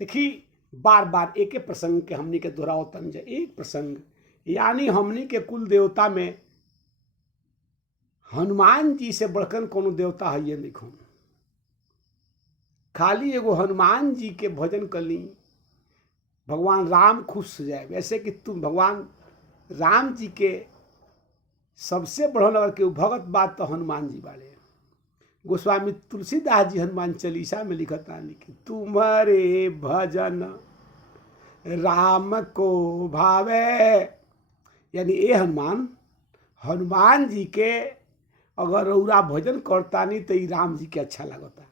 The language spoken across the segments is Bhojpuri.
देखी बार बार एक एक प्रसंग के हमनी के दोहरावतन जे एक प्रसंग, यानी हमनी के कुल देवता में हनुमान जी से बढ़कर कोनो देवता है ये नहीं। खाली एगो हनुमान जी के भजन कर ली, भगवान राम खुश हो जाए। वैसे कि तुम भगवान राम जी के सबसे बढ़न अगर के भगत बात तो हनुमान जी बारे। गोस्वामी तुलसीदास जी हनुमान चालीसा में लिखता कि तुम्हारे भजन राम को भावे, यानी ए हनुमान, हनुमान जी के अगर रउरा भजन करता नहीं तो राम जी के अच्छा लगता।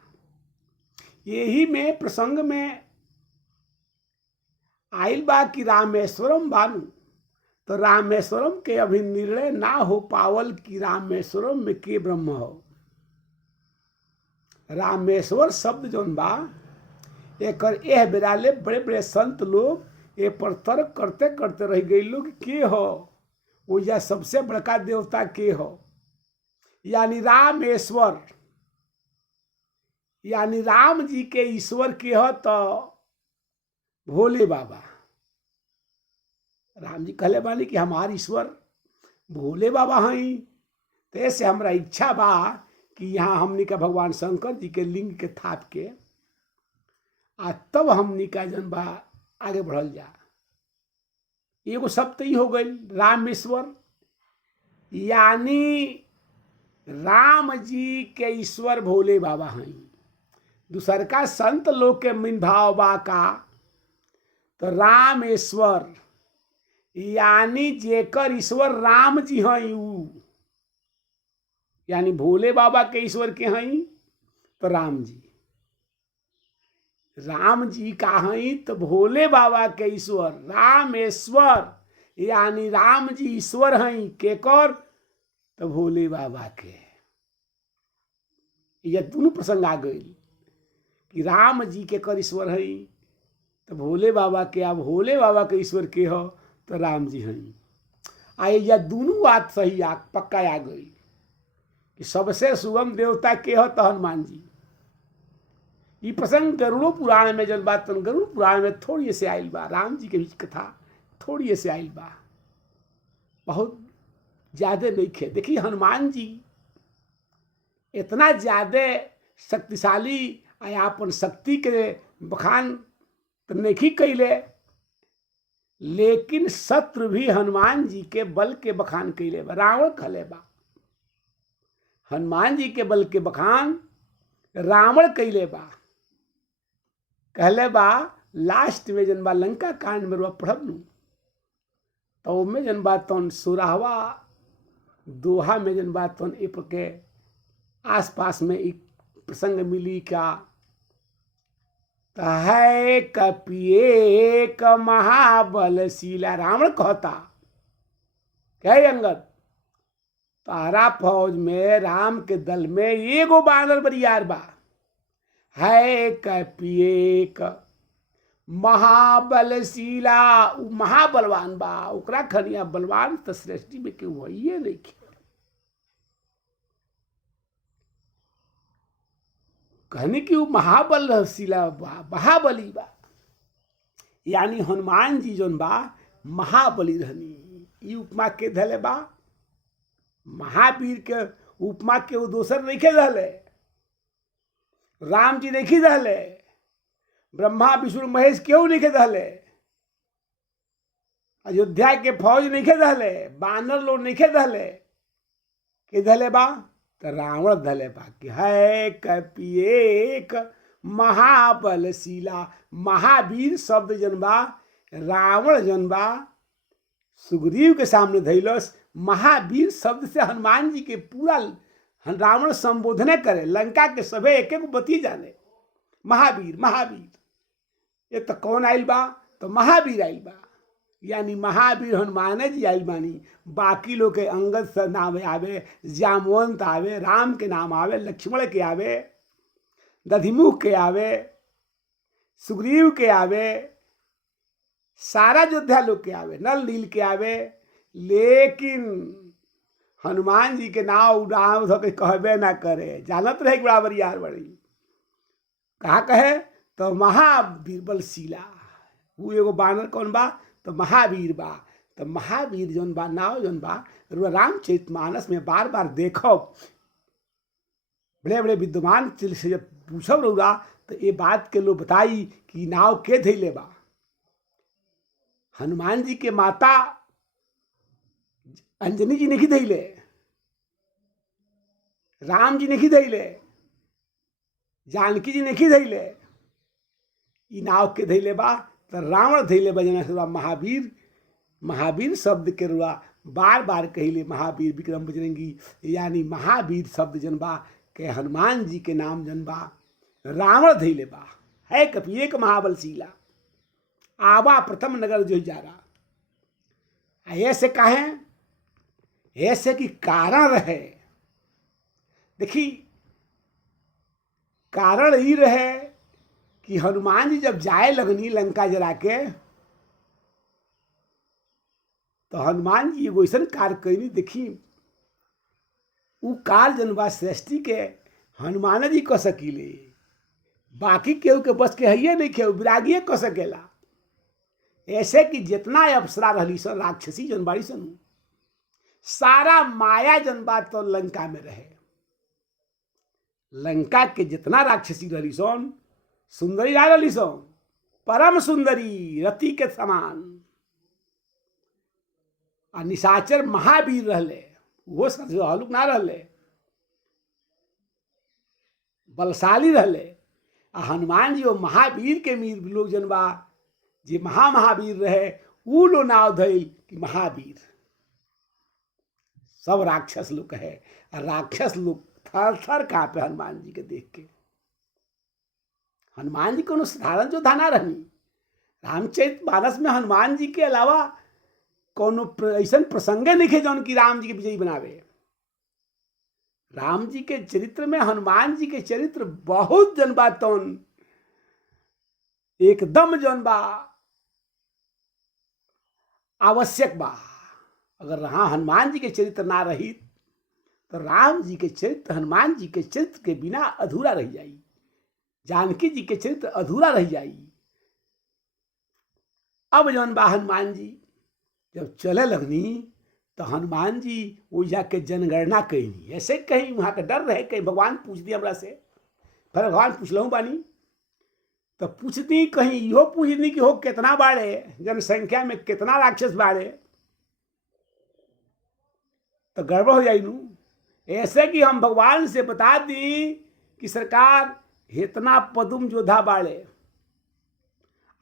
यही में प्रसंग में आइल बा कि रामेश्वरम बानू, तो रामेश्वरम के अभी निर्णय ना हो पावल कि रामेश्वरम में के ब्रह्म हो। रामेश्वर शब्द जौन बा एकर एह बेराले बड़े बड़े संत लोग ए पर तर्क करते करते रह गए लोग के हो वो, या सबसे बड़का देवता के हो, यानी रामेश्वर, यानी राम जी के ईश्वर के हो तो भोले बाबा। राम जी कहले बानी कि हमार ईश्वर भोले बाबा हैं। तो ऐसे हमरा इच्छा बा कि यहाँ हमनी का भगवान शंकर जी के लिंग के थाप के आ तब हमनी का जन बा आगे बढ़ल जा। एगो शब्द तो ही हो गई रामेश्वर, यानी राम जी के ईश्वर भोले बाबा हैं। दूसर का संत लोग के मिन भाव बा का तो रामेश्वर, यानी जेकर ईश्वर राम जी हैं ऊ, यानी भोले बाबा के ईश्वर के हैं तो राम जी, राम जी का हैं तो भोले बाबा के ईश्वर रामेश्वर, यानी राम जी ईश्वर हैं केकर तो भोले बाबा के। यह दोनों प्रसंग आ गई कि राम जी के कर ईश्वर हैं तो भोले बाबा के, अब भोले बाबा के ईश्वर के हो तो राम जी हैं। आए यह दोनों बात सही पक्का आ गई कि सबसे सुगम देवता के हो तो हनुमान जी। ये प्रसंग गरुड़ो पुराण में जब बात तो गरुड़ पुराण में थोड़ी से आयल बा, राम जी के बीच कथा थोड़ी से आयल बा, बहुत ज्यादा नहीं खे। देखिए हनुमान जी इतना ज्यादा शक्तिशाली आया, अपन शक्ति के बखान तो नहीं कैले, लेकिन शत्रु भी हनुमान जी के बल के बखान कैले बा। रावण कहले बा हनुमान जी के बल के बखान रावण कैले बा, कहले बा लास्ट में जन बा लंका कांड में रुआ पढ़ब नू तो में जन बा तन 16वां दोहा में जन बा तन ए के आसपास में एक प्रसंग मिली क्या है कपिए क महाबलशीला। रावण कहता कहे अंगद तारा फौज में राम के दल में एगो बानर बरियार बा, है कपिए क महाबलशीला, उ महाबलवान बा, ओकरा खनिया बलवान तो सृष्टि में केहू है नहीं। कहने कि वो महाबलशीला बा, महाबली बा, यानी हनुमान जी जोन बा महाबली रहनी। ई उपमा के धले बा, महावीर के उपमा के वो दोसर नहीं के धले, राम जी नहीं धले, ब्रह्मा विष्णु महेश क्यों नहीं के धले, अयोध्या के फौज नहीं के धले, बानर लोग नहीं के धले, के धले बा तो रावण धले बा कि है कपिएक महाबलशीला। महावीर शब्द जनबा रावण जनबा सुग्रीव के सामने धैलस, महावीर शब्द से हनुमान जी के पूरा रावण संबोधने करे, लंका के सभे एक एक बती जाने महावीर महावीर। ये तो कौन आइल बा तो महावीर आइल बा, यानी महावीर हनुमान जी आइल बानी। बाकी लोग के अंगद से नाम आवे, जामवंत आवे, राम के नाम आवे, लक्ष्मण के आवे, दधिमुख के आवे, सुग्रीव के आवे, सारा योद्धा लोग के आवे, नल नील के आवे, लेकिन हनुमान जी के नाम उड़ाव धो के कहबे ना करे। जानत रहे बराबर यार बड़ी कहा कहे तो महावीर बलशीला। वो एगो बानर कौन बा? तो महावीर बा। तो महावीर जौन बा नाव जौन बा रामचरितमानस में बार बार देखो, बड़े बड़े विद्वान से जब पूछब रहुआ तो ये बात के लोग बताई कि नाव के धैले बा। हनुमान जी के माता अंजनी जी नहीं धैले, राम जी नहीं धैले, जानकी जी नहीं धैले, ई नाव के धैले बा तो रावण धैले बा। जना महावीर, महावीर शब्द के रुआ बार बार कहले महावीर विक्रम बजरंगी, यानी महावीर शब्द जन बा के हनुमान जी के नाम जन बा रावण धैले बा। है कपि एक महाबलशीला, आवा प्रथम नगर जो जा रहा। ऐसे कहे, ऐसे की कारण रहे। देखी कारण ही रहे कि हनुमान जी जब जाए लगनी लंका जरा के, तो हनुमान जी एगो ऐसा कार्य कैनी। देखी उ कार्य जनबा सृष्टि के हनुमान जी क सकीले, बाकी केहू के बस के है नहीं, केहू विरागिए क सकेला। ऐसे कि जितना अप्सरा रही सन राक्षसी जनबाड़ी सन, सारा माया जनबा तो लंका में रहे। लंका के जितना राक्षसी रही सन सुंदरी ना रही सन, परम सुंदरी रति के समान। आ निशाचर महावीर रहले, वो हलुक ना रहले, बलशाली रहले। आ हनुमान जी वो महावीर के मीर लोग जनबा जे महावीर रहे, उ लो नाव धैल कि महावीर। सब राक्षस लोग कहे, राक्षस लोग थर थर कांपे हनुमान जी के देख के। हनुमान जी को साधारण जो धाना रहनी, रामचरितमानस में हनुमान जी के अलावा कोनो ऐसा प्रसंगे नहीं है जौन की राम जी के विजयी बनावे। राम जी के चरित्र में हनुमान जी के चरित्र बहुत जनबा तौन एकदम जौन बा आवश्यक बा। अगर हाँ हनुमान जी के चरित्र ना रही तो राम जी के चरित्र, हनुमान जी के चरित्र के बिना अधूरा रह जाई, जानकी जी के चरित्र अधूरा रह जाई। अब जौन बा हनुमान जी जब चले लगनी तो हनुमान जी वो जाके जनगणना कहनी। ऐसे कहीं वहाँ का डर रहे कहीं भगवान पूछ दी हमरा से, फिर भगवान पूछलहूँ बानी तो पूछती, कहीं इहो पूछनी कि हो कितना बाड़े, जनसंख्या में कितना राक्षस बाड़े, तो गड़बड़ हो जाई नू। ऐसे कि हम भगवान से बता दी कि सरकार इतना पदुम योद्धा बाड़े,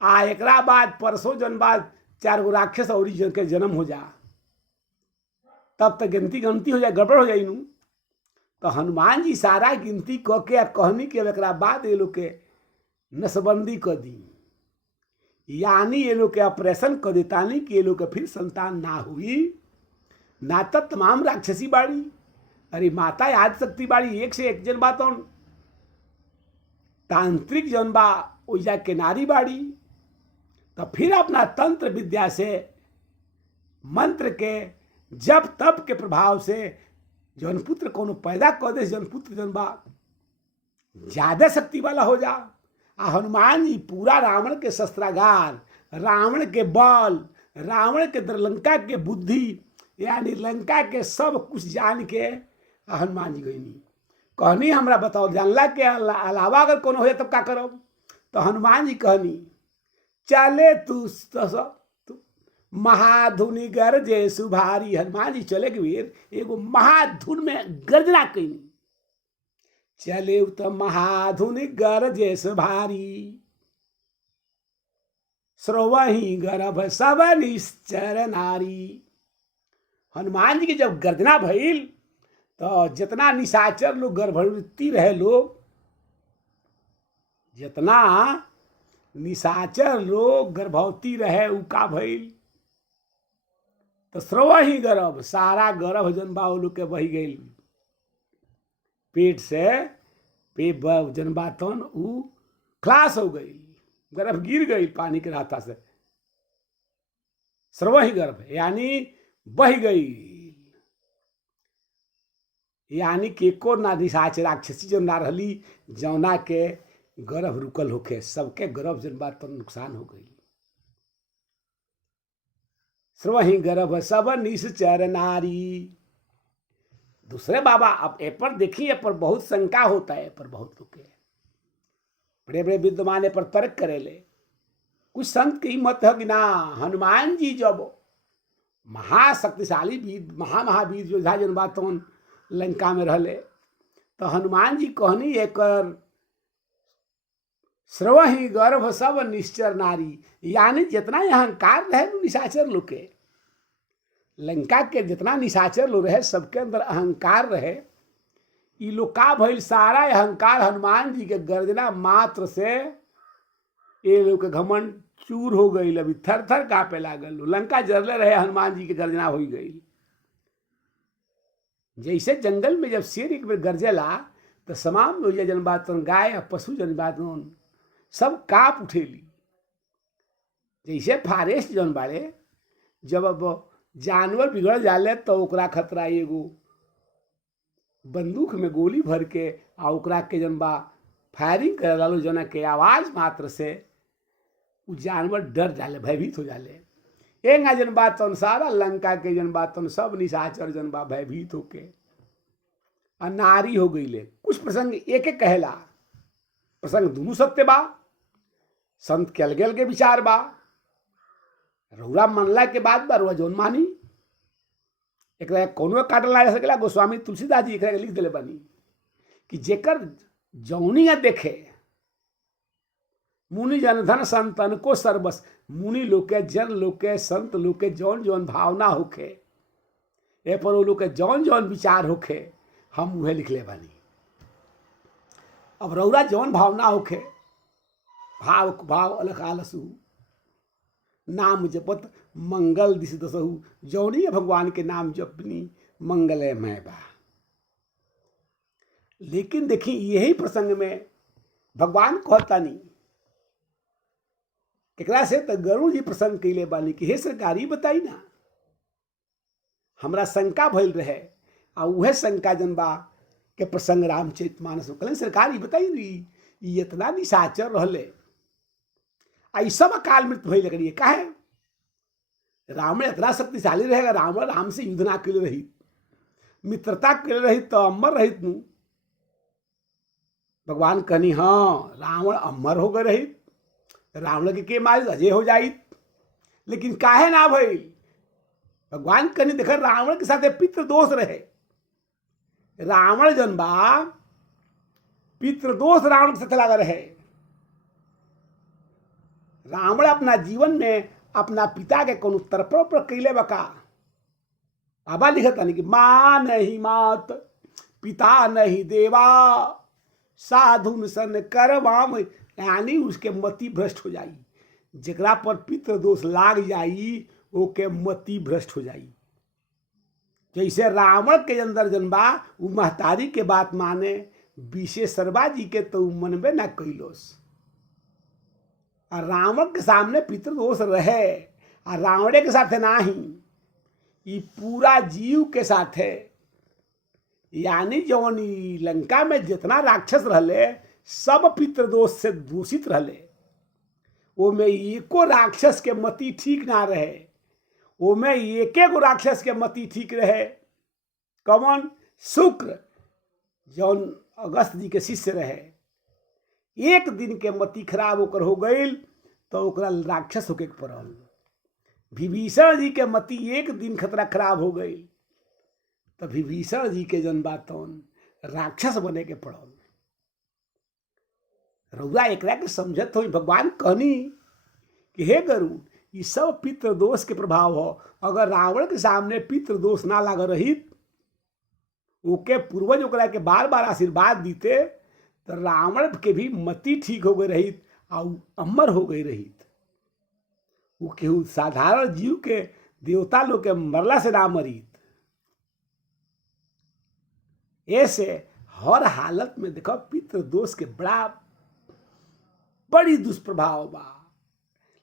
आ एकरा बाद परसों जन बाद 4 गो राक्षस और जन के जन्म हो जा, तब तक गिनती हो जाए, गड़बड़ हो जाई नू। तो हनुमान जी सारा गिनती क के कहनी कि अब एकरा बाद ये लोग के नसबंदी कर दी, यानी ये लोग के ऑपरेशन कर देतानी कि ये लोग के फिर संतान ना हुई। ना तो तमाम राक्षसी बाड़ी, अरे माता याद शक्ति बाड़ी, एक से एक जन बात तांत्रिक जन बा ओइजा के नारी बाड़ी। तो फिर अपना तंत्र विद्या से मंत्र के जब तप के प्रभाव से जौन पुत्र कोनो पैदा कर दे, जौन पुत्र जौन बा ज्यादा शक्ति वाला हो जा। आ हनुमान जी पूरा रावण के शस्त्रागार, रावण के बल, रावण के लंका के बुद्धि, यानी लंका के सब कुछ जान के हनुमान जी गईनी। कहनी हमरा बताओ, जानला के अलावा अगर कोनो हो तब का करब? तो हनुमान जी कहनी, चले तू महाधुनि गरजे सुभारी। हनुमान जी चले के वीर एगो महाधुन में गर्जना कैनी, चले तो महाधुनि गरजे सुभारी, श्रोवही गर्भ सब निश्चर नारी। हनुमान जी की जब गर्जना भइल तो जितना निशाचर लोग गर्भवती रहे लोग, जितना निशाचर लोग गर्भवती रहे उ का भइल, तो श्रोवही गर्भ, सारा गर्भ जन बा लोग के बही गई पेट से, पेट जन बा तन उ खलास हो गई, गर्भ गिर गई पानी के रास्ता से। श्रोवही गर्भ यानी बह गई, यानी कि एको ना निशाचर राक्षसी जो ना रही जौना के गर्भ रुकल होके, सबके गर्भ जन बात तो नुकसान हो गई। स्रवही गर्भ सब निश्चर नारी। दूसरे बाबा, अब ए पर देखिए, पर बहुत शंका होता है, पर बहुत लोग के बड़े बड़े विद्वान ए पर तर्क करेले। कुछ संत की मत है कि ना, हनुमान जी जब महाशक्तिशाली वीर, महावीर योद्धा जन बात लंका में रहले, तो हनुमान जी कहनी एकर स्रवही गर्भ सब निश्चर नारी, यानी जितना अहंकार रहे निशाचर लोग के, लंका के जितना निशाचर लोग रहे, सबके अंदर अहंकार रहे। ये लोग का भइल, सारा अहंकार हनुमान जी के गर्जना मात्र से ये लोग के घमंड चूर हो गई। अभी थर थर कांपे लागल, लंका जरले रहे, हनुमान जी के गर्जना हो गई। जैसे जंगल में जब शेर एक बार गरजेला तो तमाम लोग जनबातन, गाय और पशु जनबातन सब कांप उठेली। जैसे फारेस्ट जन बाड़े, जब अब जानवर बिगड़ जाले तो ओकरा खतरा एगो बंदूक में गोली भर के आ ओकरा के जनबा फायरिंग करे लालो, जना के आवाज मात्र से उ जानवर डर जाले, भयभीत हो जाले। एंगा जनबातन सारा लंका के जनबातन सब निशाचर जनबा भयभीत होके नारी हो गईले। कुछ प्रसंग एक एक कहला, प्रसंग दोनों सत्य बा, संत के अलगे अलगे विचार बा। रउरा मनला के बाद बा रुआ जौन मानी, एकरा कोनो काटल ना जा सकेला। गोस्वामी तुलसीदास जी एकरा लिख दिले बानी कि जेकर जौनिया देखे मुनि जन धन संतन को सर्वस। मुनि लोग के, जन लोग के, संत लोग के जौन जौन भावना होखे, ए पर वो लोग के जौन जौन विचार होखे, हम उहे लिखले बानी। अब रउरा जौन भावना होखे, भाव भाव अलख आलसु, नाम जपत मंगल दिश दसहु। जौनी भगवान के नाम जपनी मंगलमय बा। लेकिन देखी यही प्रसंग में भगवान कहतानी एकरा से तो गरुड़ जी प्रसंग कैले बानी कि हे सरकारी बताई ना, हमरा शंका भइल रहे, आ उहे शंका जनबा के प्रसंग रामचरितमानस में कहले सरकारी बताई रही इतना निशाचर रहले, आई सब अकाल मृत्यु भइल करिए। काहे? रावण इतना शक्तिशाली रहेगा, रावण राम से युद्ध ना कैले रही, मित्रता कैले रही तो अमर रहित नु। भगवान कहनी हाँ रावण अमर हो गए रही, रावण के मारे अजय हो जाई, लेकिन काहे ना भइल? भगवान कहनी देख रावण के साथ पितृ दोष रहे। रावण जनबा पितृ दोष रावण के साथ लगा रहे। रावण अपना जीवन में अपना पिता के कोनो तर्पण पर कैले बका। बाबा लिखता नहीं कि माँ नहीं मात पिता नहीं देवा, साधु सन करवाम, यानी उसके मति भ्रष्ट हो जाई। जेकरा पर पितृ दोष लाग जाई ओके मति भ्रष्ट हो जाई। जैसे रावण के अंदर जनबा उ महतारी के बात माने, विशेषरबा जी के तो मनबे ना कैलोस। और रावण के सामने पितृदोष रहे, और रावणे के साथ नाही, ये पूरा जीव के साथ है। यानी जौन लंका में जितना राक्षस रहले सब पितृदोष से दूषित रहले। वो में एको राक्षस के मति ठीक ना रहे, वो में एके गो राक्षस के मति ठीक रहे। कौन? शुक्र, जौन अगस्त जी के शिष्य रहे। एक दिन के मति खराब होकर हो गई तो ओकरा राक्षस होके पड़ल। विभीषण जी के मति एक दिन खतरा खराब हो गई तो विभीषण जी के जन बातन राक्षस बने के पड़ल। रउरा एकरा के समझत हो। भगवान कहनी कि हे गरुड़, ये सब पितृदोष के प्रभाव हो। अगर रावण के सामने पितृदोष ना लग रही, ओके पूर्वज ओकरा के बार बार आशीर्वाद दीते तो रावण के भी मति ठीक हो गई रही और अमर हो गई रही। वो केहू साधारण जीव के, देवता लोग के मरला से ना मरीत। ऐसे हर हालत में देखो पितृदोष के बड़ी दुष्प्रभाव बा।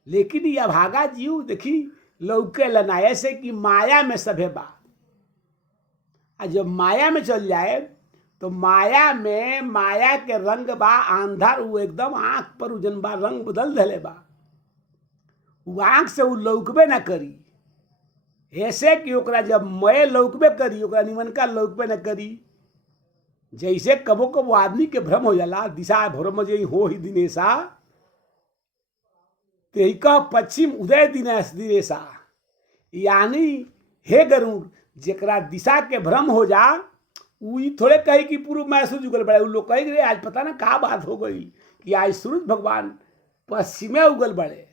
लेकिन ये अभागा जीव देखी लौके लना, ऐसे कि माया में सभे बा। जब माया में चल जाए तो माया में माया के रंग बा आंधर, उ एकदम आंख पर उ जन बा रंग बदल देले बा, उ आंख से उ लौकबे ना करी। ऐसे कि ओकरा जब मैं लौकबे करी ओकरा निमनका लौकबे ना करी। जैसे कबो कबो आदमी के भ्रम हो जाला, दिशा भ्रम जे हो ही दिनेशा, ते कह पश्चिम उदय दिनेशा, यानी हे गरुड़, जेकरा दिशा के भ्रम हो जा उ थोड़े कही कि पूर्व में सूरज उगल बड़े। उ लोग कही रे आज पता ना का बात हो गई कि आज सूरज भगवान पश्चिमे उगल बड़े।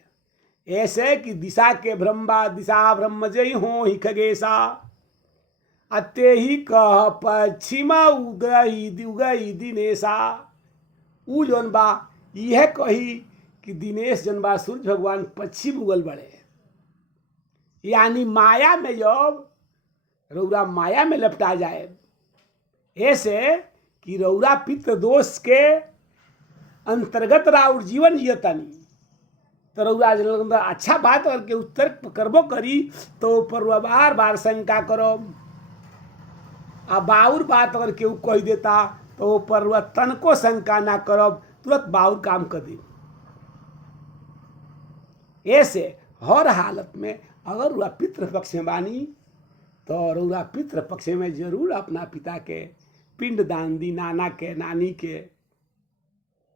ऐसे कि दिशा के भ्रम बा, दिशा ब्रह्म जय हो ही खगेशा, अते ही कह पश्चिमा उगई दिनेशा। उ जौन बा यह कही कि दिनेश जौन बा सूरज भगवान पश्चिम उगल बड़े। यानी माया में जब रौरा माया में लपटा जाए, ऐसे कि रौरा पितृ दोष के अंतर्गत राउर जीवन जियतनी, तो रौरा अच्छा बात करके उत्तर करबो करी तो पर बार बार शंका करो। आ बाउर बात अगर केहू कह देता तो पर तनको शंका ना करब, तुरंत बाउर काम कर दी। ऐसे हर हालत में अगर वह पितृ पक्ष में बानी तो रौरा पितृ पक्ष में जरूर अपना पिता के पिंड दान दी, नाना के, नानी के,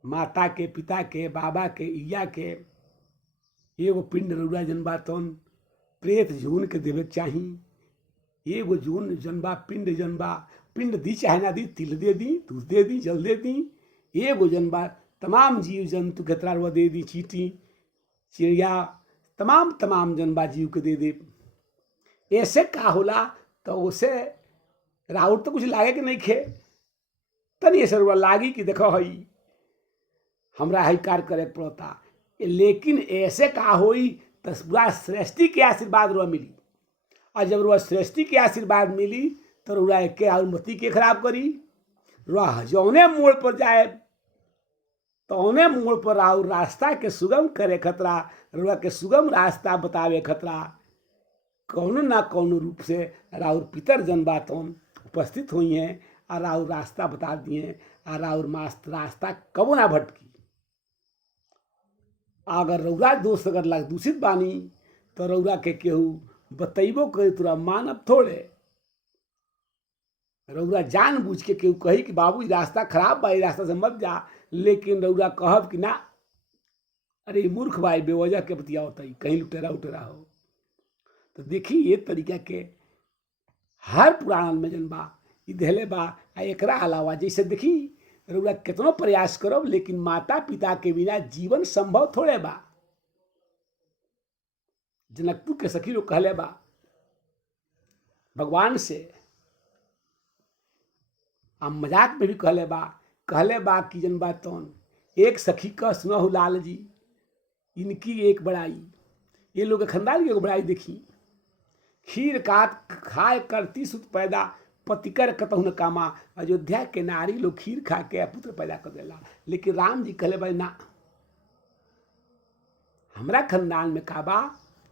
माता के, पिता के, बाबा के, इया के। एगो पिंड रौरा जनबा तौन प्रेत जून के देवे चाही। एगो जून जनबा पिंड जनबा, पिंड दी चाहे ना दी, तिल दे दी, दूध दे दी, जल दे दी। एगो जनबा तमाम जीव जंतु के तरह दे दी, चींटी चिड़िया तमाम जनबा जीव के दे दे। ऐसे का होला तो उसे राउर तो कुछ लागे कि नहीं खे, तनी ऐसे लागी कि देखो हई हमरा हई कार्य करे पड़ता। लेकिन ऐसे का होई तो पूरा सृष्टि के आशीर्वाद रुआ मिली, और जब रुआ सृष्टि के आशीर्वाद मिली तो रुआ के और मती के खराब करी। रुआ जौने मोड़ पर जाए तौने मोड़ पर और रास्ता के सुगम करे खतरा, रुआ के सुगम रास्ता बतावे खतरा। कौनो ना कौनो रूप से राउर पितर जनबा तौन उपस्थित हुई हैं और राउर रास्ता बता दिए, और राउर मास्त रास्ता कबो ना भटकी। अगर रौरा दोस्त अगर लग दूषित बानी तो रौरा के केहू बतैबो करे तोरा मानब थोड़े। रौरा जान बूझ के केहू कही कि बाबू ये रास्ता खराब बा, ये रास्ता से मत जा, लेकिन रौरा कहब कि ना अरे मूर्ख भाई बेवजह के बतिया होता ही, कहीं लुटेरा उटेरा हो। तो देखी ये तरीका के हर पुराण में जन बा धैले बा। एकरा अलावा जैसे देखी रउरा कितनो प्रयास करो लेकिन माता पिता के बिना जीवन संभव थोड़े बा। जनकपुर के सखी लोग कहले बा भगवान से, आ मजाक में भी कहले बा कि जन बात तौन एक सखी का सुनहु लाल जी, इनकी एक बड़ाई। ये लोग खंदाल की एक बड़ाई देखी, खीर काट खाए करती सुत पैदा, पतिकर कतहु न कामा। अयोध्या के नारी लोग खीर खा के पुत्र पैदा कर देला, लेकिन राम जी कहले भाई ना, हमरा खानदान में का बा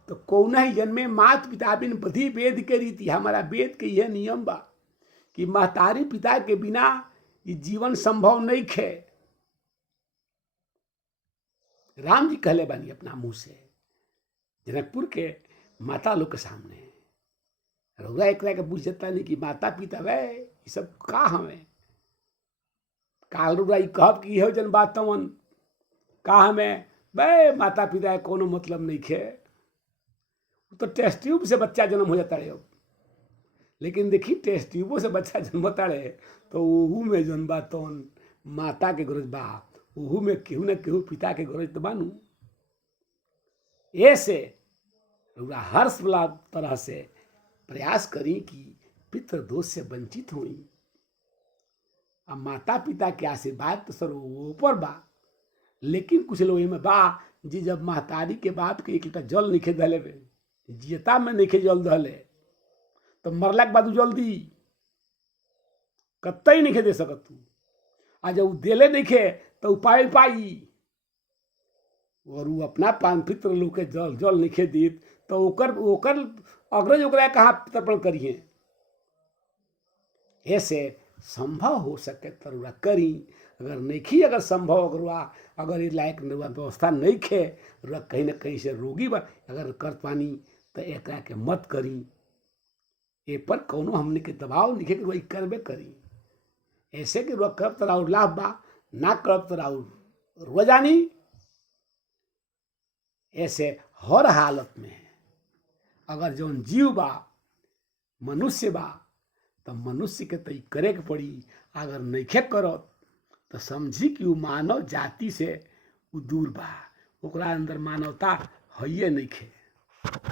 तो कौन ही जन्मे मात पिता बिन बधी वेद के रीति। हमारा वेद के यह नियम बा कि महतारी पिता के बिना ये जीवन संभव नहीं खे। राम जी कहले बानी अपना मुंह से जनकपुर के माता लोग के सामने। रउरा एक के पूछ जाता नहीं कि माता पिता वे ये सब का हमें काल रउरा कहब कि यह जन बात तवन का हमें वे माता पिता कोनो मतलब नहीं खे। तो टेस्ट ट्यूब से बच्चा जन्म हो जाता रहे। लेकिन देखी टेस्ट ट्यूबों से बच्चा जन्मता रहे तो ओहू में जन बात तवन माता के गरज बा, ओहू में केहू न केहू पिता के गरज तो बानू। ऐसे रउरा हर्ष वाला तरह से प्रयास करी कि पितृ दोष से वंचित हुई। अब माता पिता के आशीर्वाद तो सर्वोपर बा, लेकिन कुछ लोग में बा जी जब महतारी के बाप के एक लीटर जल नहीं धले बे, जियता में नहीं जल धले तो मरला के बाद जल्दी कतई नहीं दे सकत तू। आ जब देले नहीं खे तो उपाय पाई, और वो अपना पान पितृ लोग के जल नहीं दीत तो ओकर अग्रज ओकरा कहाँ तर्पण करिए। ऐसे संभव हो सके तो रुआ करी, अगर नहीं अगर संभव अगर ये लायक रुआ व्यवस्था नहीं खे, रुआ कहीं ना कहीं से रोगी बा अगर कर पानी तो एक के मत करी। ए पर कौनो हमने के दबाव नहीं कि रुआ करबे करी। ऐसे कि रुआ करब तो राउर लाभ बा, ना करब तो राउर रुआ जानी। ऐसे हर हालत में अगर जौन जीव बा मनुष्य बा तो मनुष्य के तय करे के पड़ी। अगर नइखे करत तो समझी कि वो मानव जाति से वो दूर बा, ओकरा अंदर मानवता हइये नइखे।